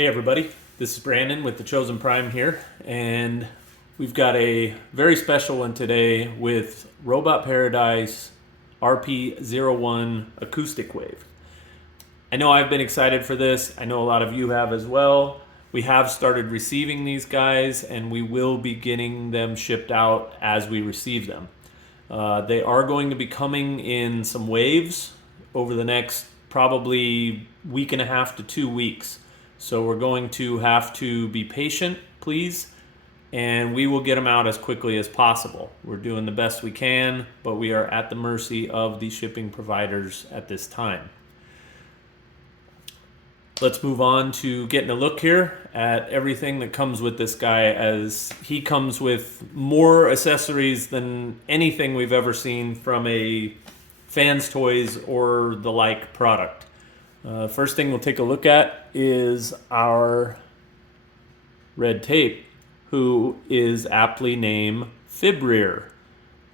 Hey everybody, this is Brandon with The Chosen Prime here, and we've got a very special one today with Robot Paradise RP01 Acoustic Wave. I know I've been excited for this. I know a lot of you have as well. We have started receiving these guys, and we will be getting them shipped out as we receive them. They are going to be coming in some waves over the next probably week and a half to 2 weeks. So we're going to have to be patient, please, and we will get them out as quickly as possible. We're doing the best we can, but we are at the mercy of the shipping providers at this time. Let's move on to getting a look here at everything that comes with this guy, as he comes with more accessories than anything we've ever seen from a Fans Toys or the like product. First thing we'll take a look at is our red tape, who is aptly named Fibreer.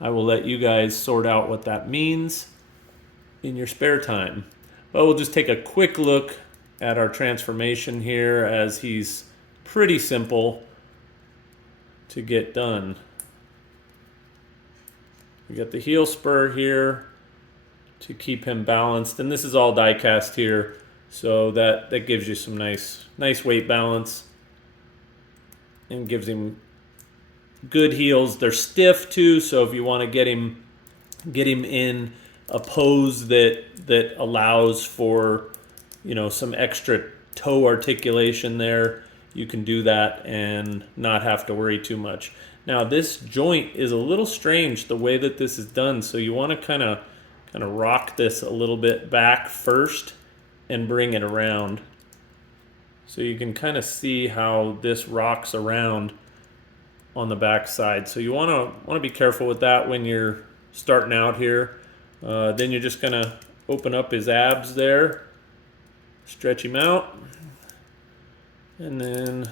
I will let you guys sort out what that means in your spare time. But we'll just take a quick look at our transformation here, as he's pretty simple to get done. We got the heel spur here to keep him balanced, and this is all die cast here, so that gives you some nice weight balance and gives him good heels. They're stiff too, so if you want to get him in a pose that allows for, you know, some extra toe articulation there, you can do that and not have to worry too much. Now this joint is a little strange the way that this is done, so you want to kind of rock this a little bit back first and bring it around. So you can kind of see how this rocks around on the back side. So you want to be careful with that when you're starting out here. Then you're just going to open up his abs there, stretch him out, and then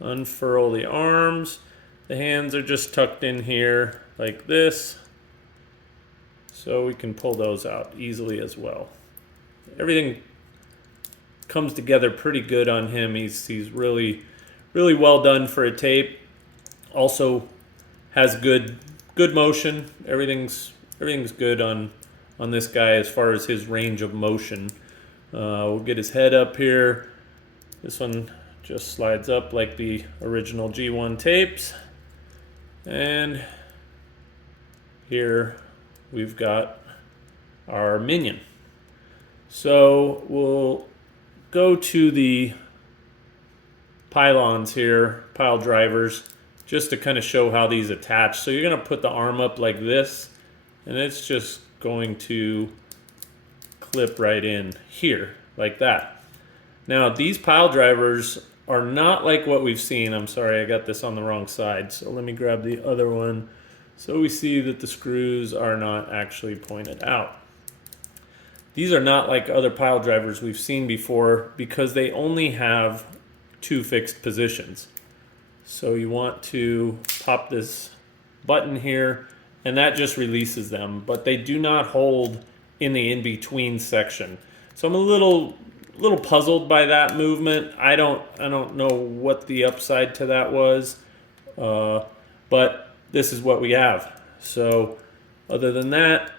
unfurl the arms. The hands are just tucked in here like this, so we can pull those out easily as well. Everything comes together pretty good on him. He's really well done for a tape. Also has good motion. Everything's good on this guy as far as his range of motion. We'll get his head up here. This one just slides up like the original G1 tapes. And here we've got our minion. So we'll go to the pylons here, pile drivers, just to kind of show how these attach. So you're going to put the arm up like this, and it's just going to clip right in here like that. Now these pile drivers are not like what we've seen. I'm sorry, I got this on the wrong side, so let me grab the other one. So we see that the screws are not actually pointed out. These are not like other pile drivers we've seen before, because they only have 2 fixed positions. So you want to pop this button here, and that just releases them, but they do not hold in the in-between section. So I'm a little puzzled by that movement. I don't know what the upside to that was, but this is what we have. So other than that,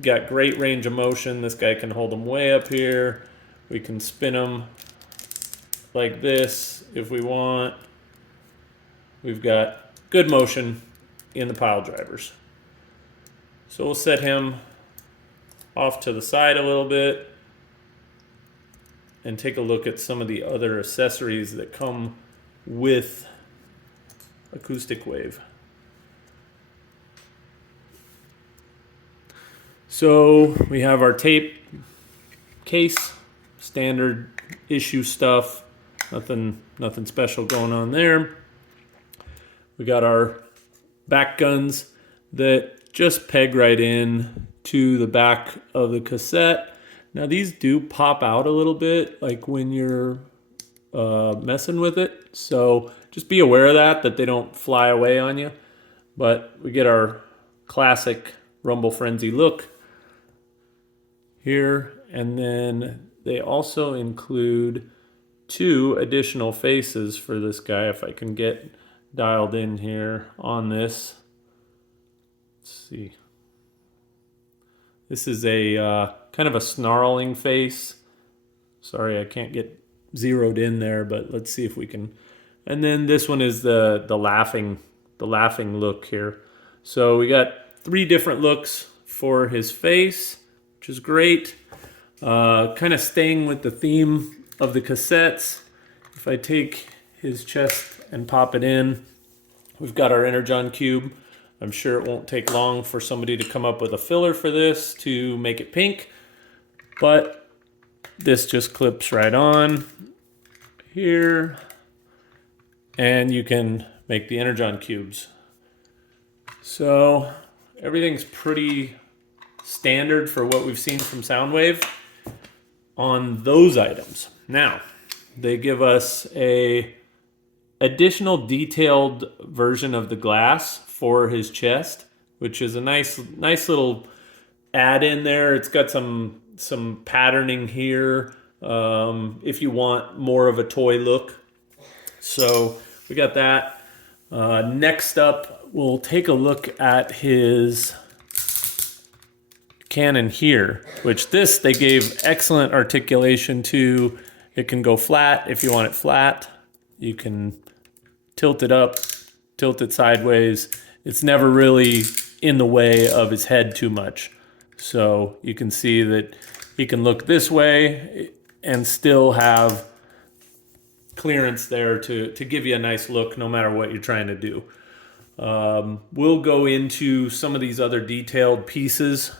got great range of motion. This guy can hold them way up here. We can spin them like this if we want. We've got good motion in the pile drivers. So we'll set him off to the side a little bit and take a look at some of the other accessories that come with Acoustic Wave. So we have our tape case, standard issue stuff, nothing special going on there. We got our back guns that just peg right in to the back of the cassette. Now these do pop out a little bit, like when you're messing with it. So just be aware of that they don't fly away on you. But we get our classic Rumble Frenzy look here, and then they also include 2 additional faces for this guy if I can get dialed in here on this. Let's see. This is a kind of a snarling face. Sorry, I can't get zeroed in there, but let's see if we can. And then this one is the laughing look here. So we got 3 different looks for his face, which is great. Kind of staying with the theme of the cassettes. If I take his chest and pop it in, we've got our Energon cube. I'm sure it won't take long for somebody to come up with a filler for this to make it pink, but this just clips right on here, and you can make the Energon cubes. So everything's pretty standard for what we've seen from Soundwave on those items. Now, they give us a additional detailed version of the glass for his chest, which is a nice little add in there. It's got some patterning here if you want more of a toy look. So we got that. Next up, we'll take a look at his cannon here, which this they gave excellent articulation to. It can go flat if you want it flat. You can tilt it up, tilt it sideways. It's never really in the way of his head too much. So you can see that he can look this way and still have clearance there to give you a nice look no matter what you're trying to do. We'll go into some of these other detailed pieces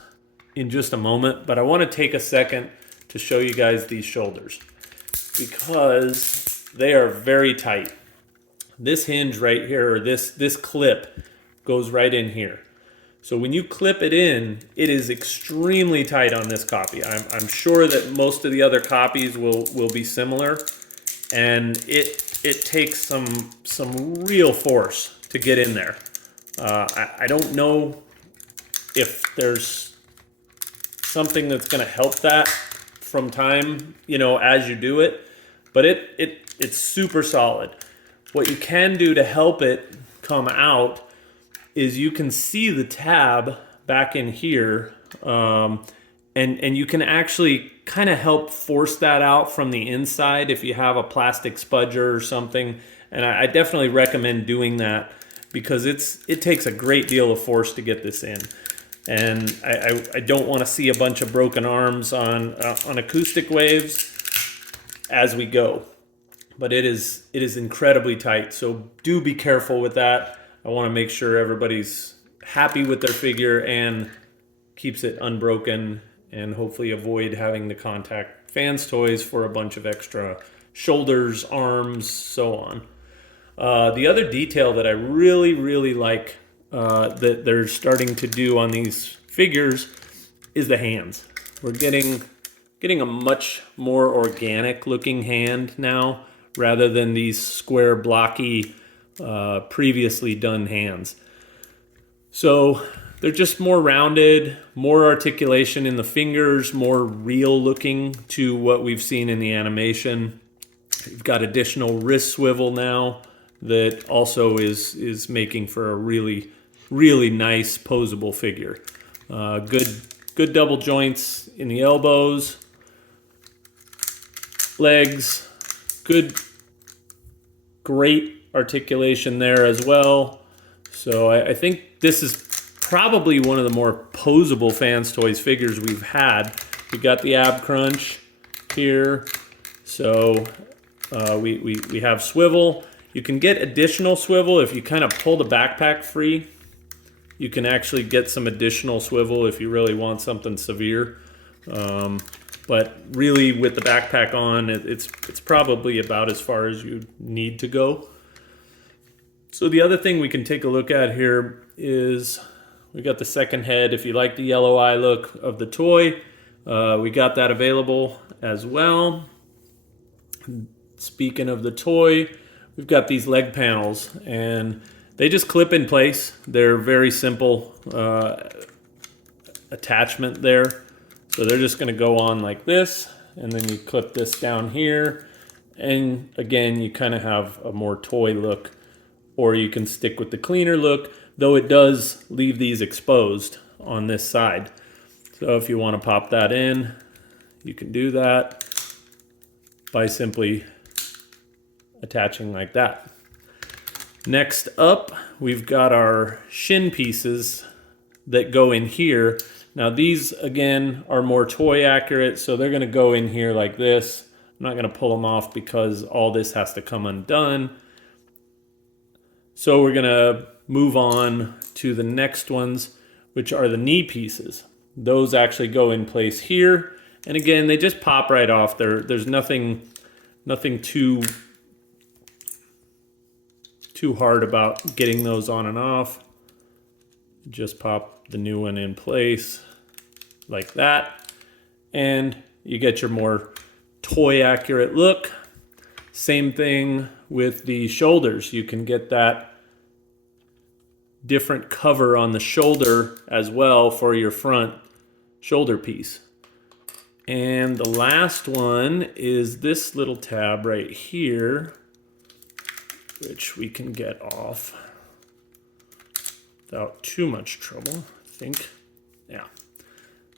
in just a moment, but I want to take a second to show you guys these shoulders because they are very tight. This hinge right here, or this clip, goes right in here. So when you clip it in, it is extremely tight on this copy. I'm sure that most of the other copies will be similar, and it takes some real force to get in there. I don't know if there's something that's going to help that from time, as you do it, but it's super solid. What you can do to help it come out is you can see the tab back in here, and you can actually kind of help force that out from the inside if you have a plastic spudger or something. And I definitely recommend doing that because it takes a great deal of force to get this in. And I don't want to see a bunch of broken arms on acoustic waves as we go. But it is incredibly tight, so do be careful with that. I want to make sure everybody's happy with their figure and keeps it unbroken, and hopefully avoid having to contact fans toys for a bunch of extra shoulders, arms, so on. The other detail that I really like that they're starting to do on these figures is the hands. We're getting a much more organic looking hand now, rather than these square, blocky, previously done hands. So they're just more rounded, more articulation in the fingers, more real looking to what we've seen in the animation. You've got additional wrist swivel now that also is making for a really nice posable figure. Good double joints in the elbows, legs, great articulation there as well. So I think this is probably one of the more posable Fans Toys figures we've had. We got the ab crunch here. So we have swivel. You can get additional swivel if you kind of pull the backpack free. You can actually get some additional swivel if you really want something severe. But really, with the backpack on, it's probably about as far as you need to go. So the other thing we can take a look at here is we got the second head. If you like the yellow eye look of the toy, we got that available as well. Speaking of the toy, we've got these leg panels, and they just clip in place. They're very simple attachment there. So they're just going to go on like this, and then you clip this down here, And again, you kind of have a more toy look, or you can stick with the cleaner look, though it does leave these exposed on this side. So if you want to pop that in, you can do that by simply attaching like that. Next up, we've got our shin pieces that go in here. Now these, again, are more toy accurate, so they're gonna go in here like this. I'm not gonna pull them off because all this has to come undone. So we're gonna move on to the next ones, which are the knee pieces. Those actually go in place here. And again, they just pop right off. There's nothing too hard about getting those on and off. Just pop the new one in place like that. And you get your more toy accurate look. Same thing with the shoulders. You can get that different cover on the shoulder as well for your front shoulder piece. And the last one is this little tab right here, which we can get off without too much trouble, I think. Yeah.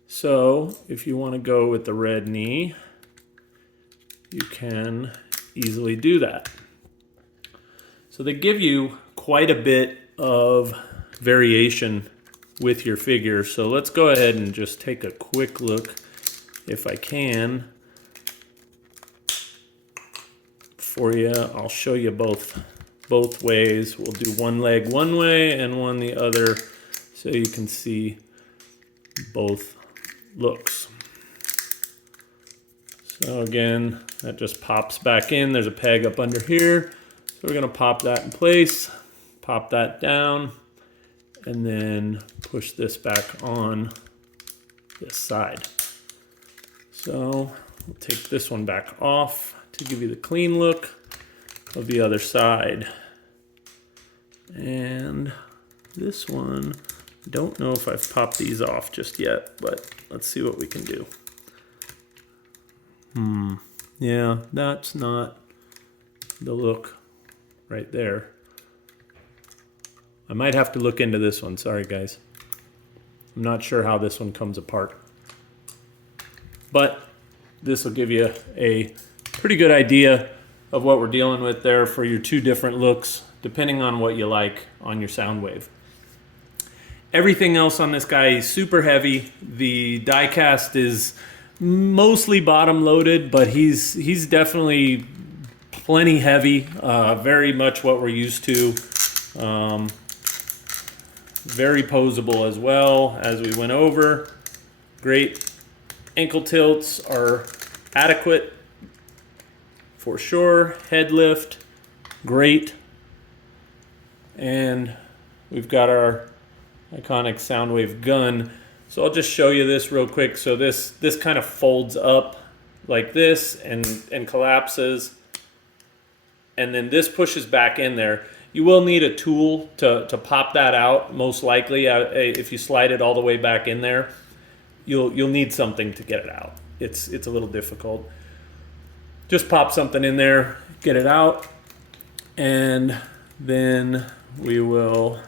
So if you want to go with the red knee, you can easily do that. So they give you quite a bit of variation with your figure. So let's go ahead and just take a quick look, if I can, for you. I'll show you both ways. We'll do one leg one way and one the other, so you can see both looks. So again, that just pops back in. There's a peg up under here. So we're gonna pop that in place, pop that down, and then push this back on this side. So we'll take this one back off to give you the clean look of the other side. And this one, don't know if I've popped these off just yet, but let's see what we can do. Yeah, that's not the look right there. I might have to look into this one. Sorry, guys. I'm not sure how this one comes apart. But this will give you a pretty good idea of what we're dealing with there for your two different looks, depending on what you like on your sound wave. Everything else on this guy is super heavy. The die cast is mostly bottom loaded, but he's definitely plenty heavy, very much what we're used to. Very posable as well, as we went over. Great ankle tilts are adequate for sure. Head lift, great. And we've got our iconic Soundwave gun. So I'll just show you this real quick. So this kind of folds up like this and collapses. And then this pushes back in there. You will need a tool to pop that out, most likely. If you slide it all the way back in there, you'll need something to get it out. It's a little difficult. Just pop something in there, get it out, and then we will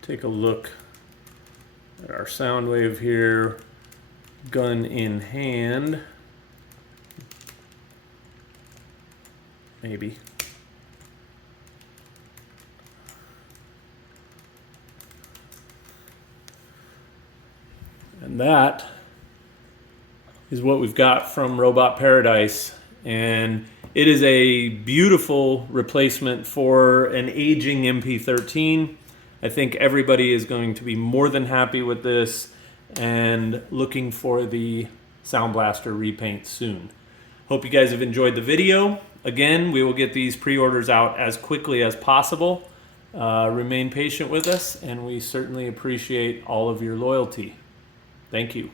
take a look at our Soundwave here, gun in hand. Maybe. And that is what we've got from Robot Paradise. And it is a beautiful replacement for an aging MP13. I think everybody is going to be more than happy with this and looking for the Sound Blaster repaint soon. Hope you guys have enjoyed the video. Again, we will get these pre-orders out as quickly as possible. Remain patient with us, and we certainly appreciate all of your loyalty. Thank you.